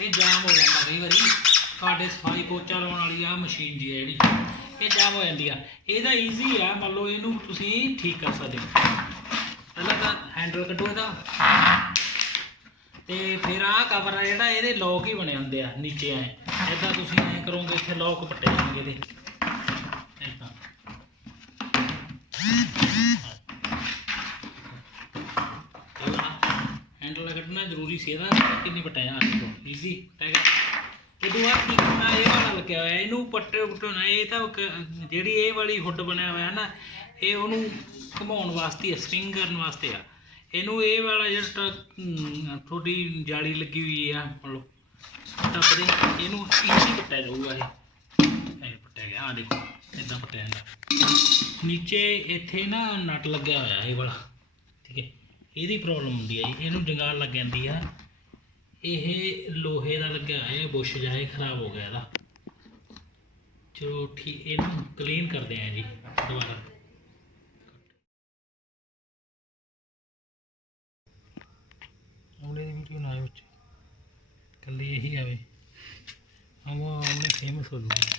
ਇਹ ਜਾਮ ਹੋ ਜਾਂਦਾ ਕਈ ਵਾਰੀ ਤੁਹਾਡੇ ਸਫਾਈ ਪੋਚਾ ਲਾਉਣ ਵਾਲੀ ਆ ਮਸ਼ੀਨ ਜੀ ਹੈ ਜਿਹੜੀ ਇਹ ਜਾਮ ਹੋ ਜਾਂਦੀ ਆ। ਇਹਦਾ ਈਜ਼ੀ ਆ, ਮੰਨ ਲਓ ਇਹਨੂੰ ਤੁਸੀਂ ਠੀਕ ਕਰ ਸਕਦੇ ਹੋ। ਪਹਿਲਾਂ ਤਾਂ ਹੈਂਡਲ ਕੱਢੋ ਇਹਦਾ, ਤੇ ਫਿਰ ਆਹ ਕਵਰ ਆ ਜਿਹੜਾ ਇਹਦੇ ਲੋਕ ਹੀ ਬਣੇ ਹੁੰਦੇ ਆ ਨੀਚੇ ਐ। ਇੱਦਾਂ ਤੁਸੀਂ ਐਂ ਕਰੋਗੇ ਇੱਥੇ ਲੋਕ ਪੱਟੇ ਜਾਣਗੇ ਇਹਦੇ ਇੱਦਾਂ। हैंडल कटना जरूरी सी कि नहीं पटाया देखो ईजी पटेगा। ये बात की करना ये वाला लगे हुआ इनू पट्टे पुट्टना ये तो जी ये वाली हुड बनया हुआ है ना ये उन्होंने घुमाने वास्ते है स्विंग करने वास्ते आ। इनू ये वाला जो थोड़ी जाली लगी हुई है मतलब टपदे इनू ईजी पट्टिया जाऊगा ये पट्टिया गया। हाँ देखो इदा पट्टिया जाता नीचे इत्थे ना नट लग्या होया ये वाला ठीक है। ਇਹਦੀ ਪ੍ਰੋਬਲਮ ਹੁੰਦੀ ਹੈ ਜੀ, ਇਹਨੂੰ ਜੰਗਾਲ ਲੱਗ ਜਾਂਦੀ ਆ। ਇਹ ਲੋਹੇ ਦਾ ਲੱਗਿਆ ਇਹ ਬੁਸ਼ ਜਿਹਾ ਇਹ ਖਰਾਬ ਹੋ ਗਿਆ ਇਹਦਾ। ਚਲੋ ਠੀਕ ਇਹਨੂੰ ਕਲੀਨ ਕਰਦੇ ਆ ਜੀ ਦੁਬਾਰਾ। ਉਹਨੇ ਵੀਡੀਓ ਨਾ ਆਏ ਵਿੱਚ ਕੱਲੀ ਇਹੀ ਆਵੇ ਹਮ ਉਹਨੇ ਫੇਮਸ ਹੋ ਜੂਗਾ।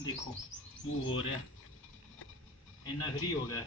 देखो मूव हो रहा इन्ना फ्री हो गया।